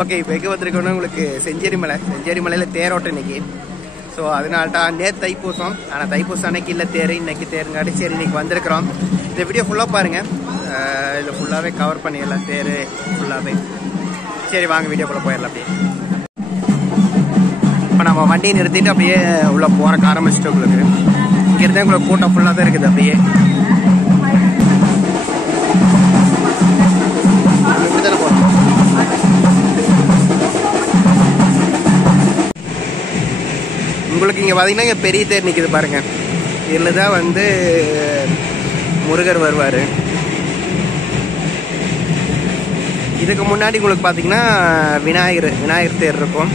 Okay, இப்போ எங்கே வந்திருக்கோன்னா உங்களுக்கு செஞ்சேரி மலையில் தேரோட்டம் இன்னைக்கு. ஸோ அதனால தான் நேற்று தைப்பூசம், ஆனால் தைப்பூசம் அன்னைக்கு இல்லை தேர், இன்னைக்கு தேருங்காட்டி சரி இன்னைக்கு வந்திருக்கிறோம். இந்த வீடியோ ஃபுல்லாக பாருங்கள், இதில் ஃபுல்லாகவே கவர் பண்ணிடலாம் தேர் ஃபுல்லாகவே. சரி வாங்க வீடியோக்குள்ளே போயிடலாம். அப்படியே இப்போ நம்ம வண்டியை நிறுத்திட்டு அப்படியே உள்ளே போகிறக்கு ஆரம்பிச்சிட்டு உங்களுக்கு இங்கேருந்தே உங்களுக்கு கூட்டம் ஃபுல்லாக தான் இருக்குது. அப்படியே தானே போகிறோம். உங்களுக்கு இங்கே பார்த்தீங்கன்னா இங்கே பெரிய தேர் நிற்கிது பாருங்கள். இதில் தான் வந்து முருகர் வருவார். இதுக்கு முன்னாடி உங்களுக்கு பார்த்தீங்கன்னா விநாயகர் தேர் இருக்கும்.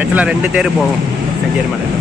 ஆக்சுவலாக 2 தேர் போகும் செஞ்சேரி மலையில்.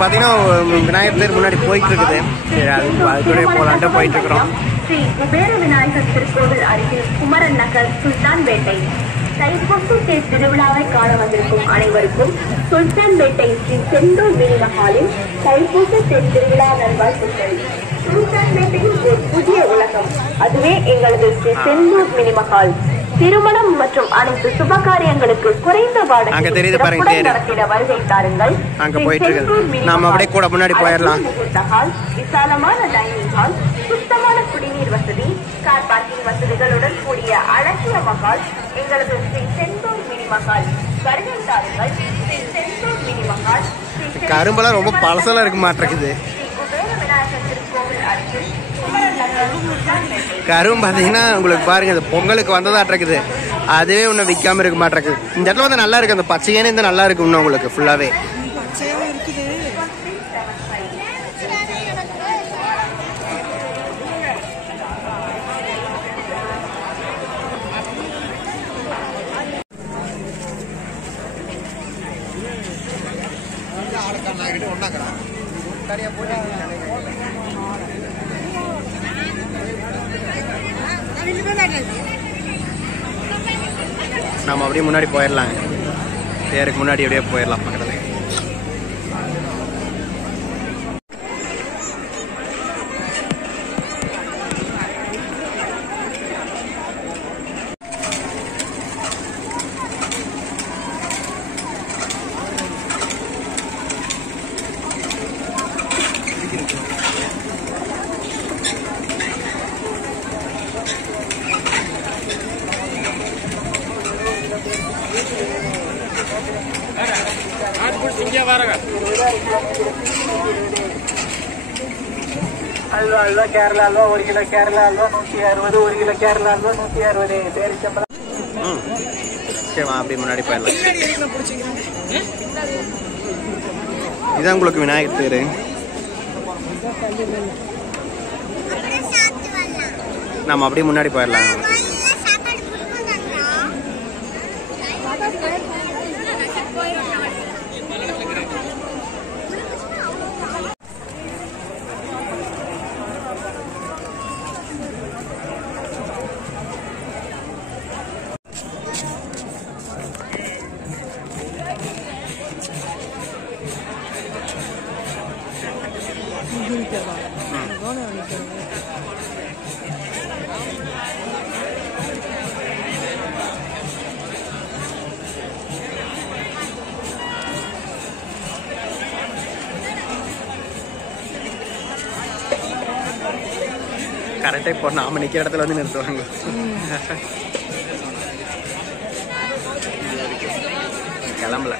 பார்த்தீங்கன்னா விநாயகர் தேர் முன்னாடி போயிட்டு இருக்குது. சரி அதுக்குள்ளே போகலான்ட்டு போயிட்டு இருக்கிறோம். ஸ்ரீ குபேர விநாயகர் திருக்கோவில் அருகில் குமரன் நகர் சுல்தான்பேட்டை தைப்பூச தேர் திருவிழாவை காண வந்திருக்கும் அனைவருக்கும் சுல்தான்பேட்டை ஸ்ரீ செந்தூர் மினி மஹாலில் தைப்பூச தேர் திருவிழா நல்வாழ்த்துக்கள். சுல்தான்பேட்டையில் ஒரு புதிய உலகம், அதுவே எங்களது ஸ்ரீ செந்தூர் மினி மஹால். திருமணம் மற்றும் அனைத்து சுபகாரியங்களுக்கு குறைந்த வாடகை நடத்திட வருகை தாருங்கள். நாம அப்படியே கூட முன்னாடி போயிடலாம். விசாலமான டைனிங் ஹால், சுத்தமான குடிநீர் வசதி, கார் பார்க்கிங் வசதிகளுடன் கூடிய அழகிய மஹால் எங்களது ஸ்ரீ செந்தூர் மினி மஹால். வருகை தாருங்கள். ஸ்ரீ செந்தூர் மினி மஹால் கரும்பெல்லாம் ரொம்ப பழசெல்லாம் இருக்க மாட்டேங்குது. கரும் பார்த்தீங்கன்னா உங்களுக்கு பாருங்க, இந்த பொங்கலுக்கு வந்ததா இருக்குது, அதுவே இன்னும் விற்காம இருக்க மாட்டேங்குது. இந்த இடத்துல வந்து நல்லா இருக்கு, அந்த பச்சையானே இந்த நல்லா இருக்கு இன்னும் உங்களுக்கு ஃபுல்லாவே. நம்ம அப்படியே முன்னாடி போயிடலாம், தேருக்கு முன்னாடி அப்படியே போயிடலாம் பக்கத்துல. Halwa Kerala halwa 1 kilo, Kerala halwa 160, 1 kilo Kerala halwa 160. பேரிச்சம்பழம். அப்படி முன்னாடி போயிடலாம். இதான் உங்களுக்கு விநாயகர் தேர். நம்ம அப்படியே முன்னாடி போயிடலாம். கரெக்டாக இப்போ நாம நிற்கிற இடத்துல வந்து நிறுத்துவாங்க. கிளம்பல,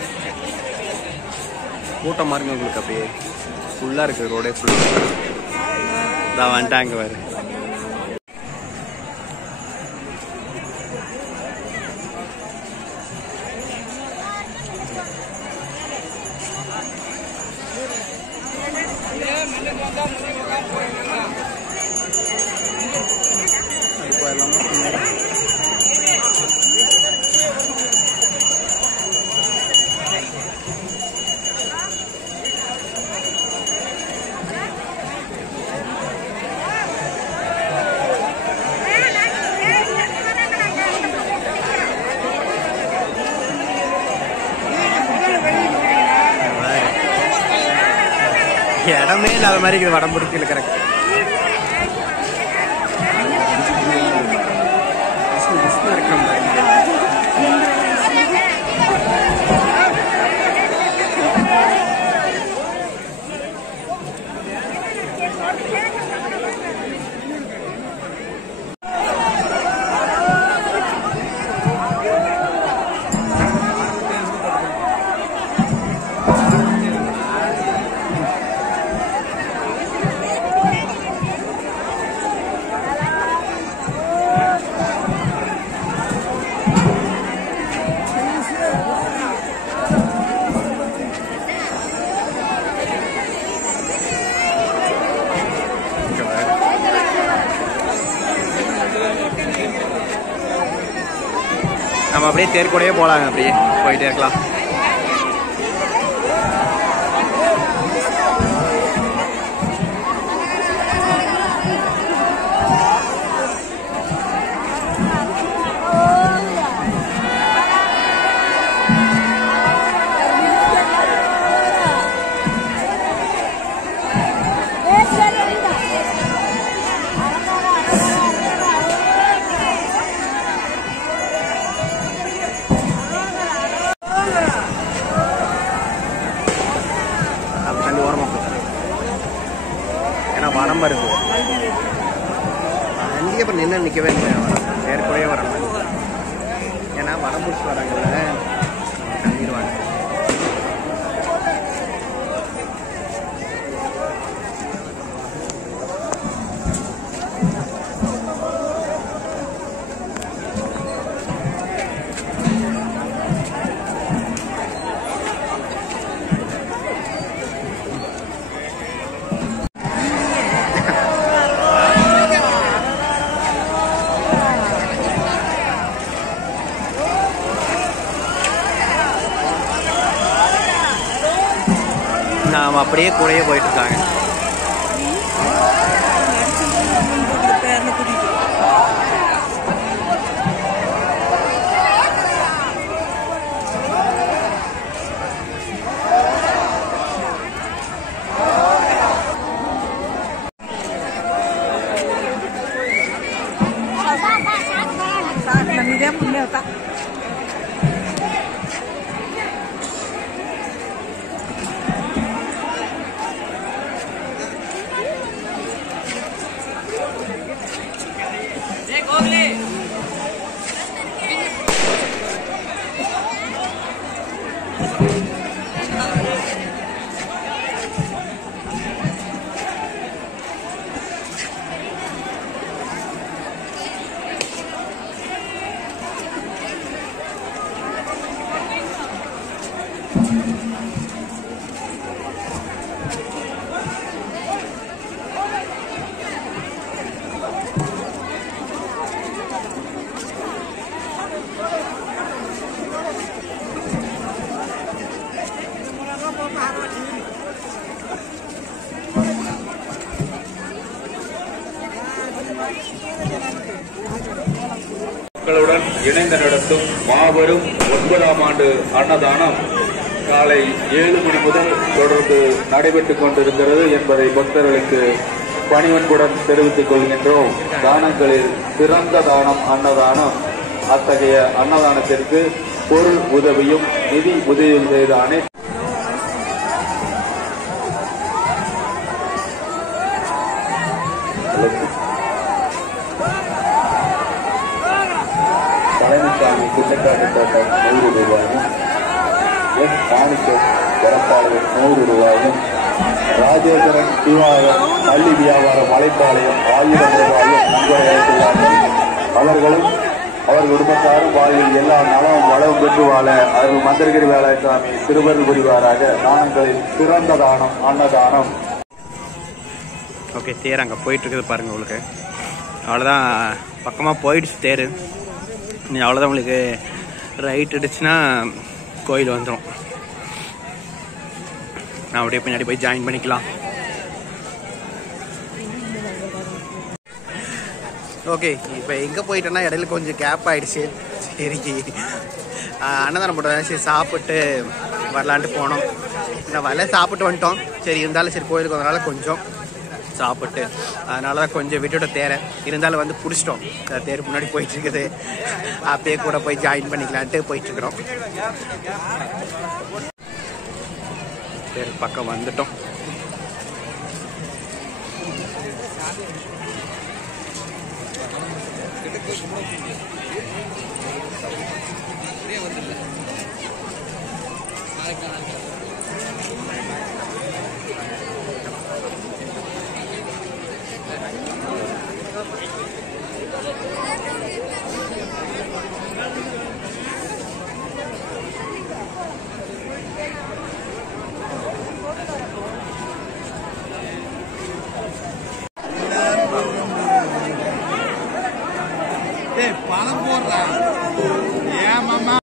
கூட்டமாக இருக்குங்க உங்களுக்கு. அப்படியே ஃபுல்லாக இருக்குது, ரோடே ஃபுல்லாக தான் வந்துட்டாங்க வேறு. இடமே இல்லாத மாதிரி இருக்குது வடம் பிடிச்சி இருக்கிறேன். நம்ம அப்படியே தேர் கூடயே போகலாங்க, அப்படியே போயிட்டே இருக்கலாம். ஏன்னா வரம் வருது வண்டி அப்புறம் நின்று நிற்கவே இல்லை, தேர் கூடயே வரணும். ஏன்னா வடம் பிடிச்சி வராங்கல்ல தள்ளிடுவாங்க. நாம் அப்படியே கூடயே போயிட்டு இருக்காங்க. மக்களுடன் இணைந்து நடத்தும் மாபெரும் 9ஆம் ஆண்டு அன்னதானம் காலை 7 மணி முதல் தொடர்ந்து நடைபெற்றுக் கொண்டிருக்கிறது என்பதை பக்தர்களுக்கு பணிவன்புடன் தெரிவித்துக் கொள்கின்றோம். தானங்களில் சிறந்த தானம் அன்னதானம். அத்தகைய அன்னதானத்திற்கு பொருள் உதவியும் நிதி உதவியும் செய்த அனைத்து பழனிசாமி குட்டக்காட்டு தோட்டம் 100 ரூபாயும், எஸ் மாணிக்கம் வரப்பாளையம் 100 ரூபாயும், ராஜேந்திரன் சிவாயம் பள்ளி வியாபாரம் மலைப்பாளையம் 1000 ரூபாயும் நன்கொடை அளித்துள்ளார்கள். அவர்களும் அவர் குடும்பத்தாரும் வாழ்வில் எல்லா நலமும் வளமும் பெற்று வாழ அருள் மந்திரகிரி வேலாயுசாமி திருவருள் புரிவாராக. தானங்களில் சிறந்த தானம் அன்னதானம். ஓகே, தேர் அங்கே போயிட்டு இருக்குது பாருங்க. உங்களுக்கு அவ்வளோதான், பக்கமாக போயிடுச்சு தேர். நீ அவ்வளோதான், உங்களுக்கு ரைட் அடிச்சுன்னா கோயில் வந்துடும். நான் அப்படியே பின்னாடி போய் ஜாயின் பண்ணிக்கலாம். ஓகே, இப்போ எங்கே போயிட்டேன்னா இடையில கொஞ்சம் கேப் ஆகிடுச்சு. சரி, அன்னதானம் போட்டோம், சரி சாப்பிட்டு வரலான்ட்டு போனோம். நான் வலை சாப்பிட்டு வந்துட்டோம். சரி இருந்தாலும் சரி கோயிலுக்கு வந்தனால கொஞ்சம் சாப்பிட்டு அதனால தான் கொஞ்சம் விட்டுட்ட தேரை. இருந்தாலும் வந்து பிடிச்சிட்டோம். தேர் முன்னாடி போயிட்டு இருக்குது. அப்படியே கூட போய் ஜாயின் பண்ணிக்கலான்ட்டு போயிட்டு இருக்கிறோம். தேர் பக்கம் வந்துட்டோம். பணம் போடுறான் ஏன் மாமா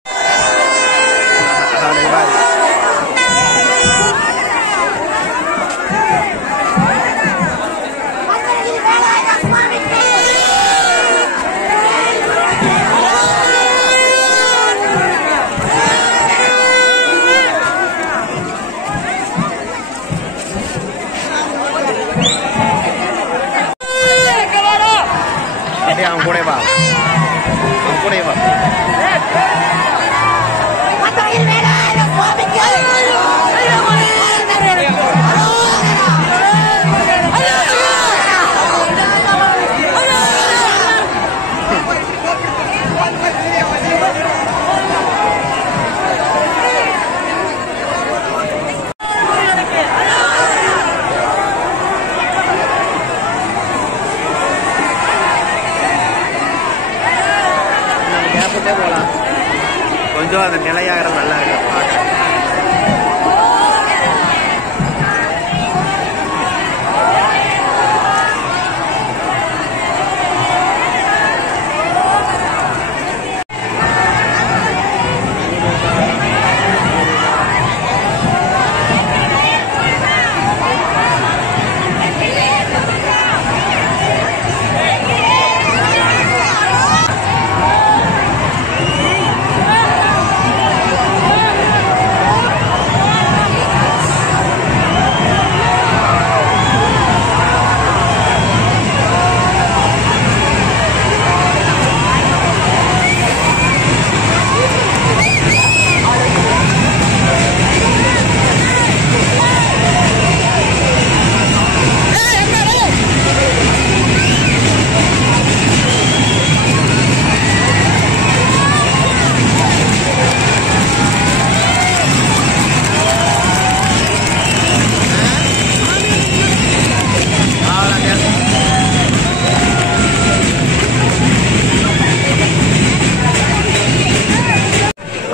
அவன் கூட வா, அவன் கூட வா. போலாம் கொஞ்சம் அந்த நிலையாகிற நல்லா இருக்கு பார்க்க.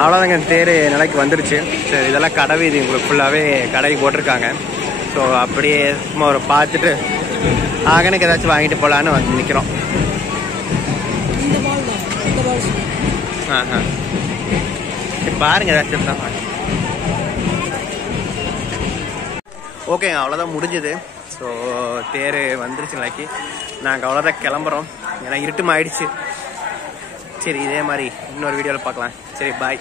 அவ்வளோதாங்க, தேர் நிலைக்கு வந்துருச்சு. சரி, இதெல்லாம் கடை வீதி, உங்களுக்கு ஃபுல்லாகவே கடை போட்டிருக்காங்க. ஸோ அப்படியே சும்மா ஒரு பார்த்துட்டு ஆகனுக்கு ஏதாச்சும் வாங்கிட்டு போகலான்னு வந்து நிற்கிறோம். சரி பாருங்க ஏதாச்சும் தான். ஓகேங்க, அவ்வளோதான் முடிஞ்சது. ஸோ தேர் வந்துருச்சு நிலைக்கு. நாங்கள் அவ்வளோதான் கிளம்புறோம். ஏன்னா இருட்டும் ஆயிடுச்சு. சரி, இதே மாதிரி இன்னொரு வீடியோவில் பார்க்கலாம். சரி, பாய்.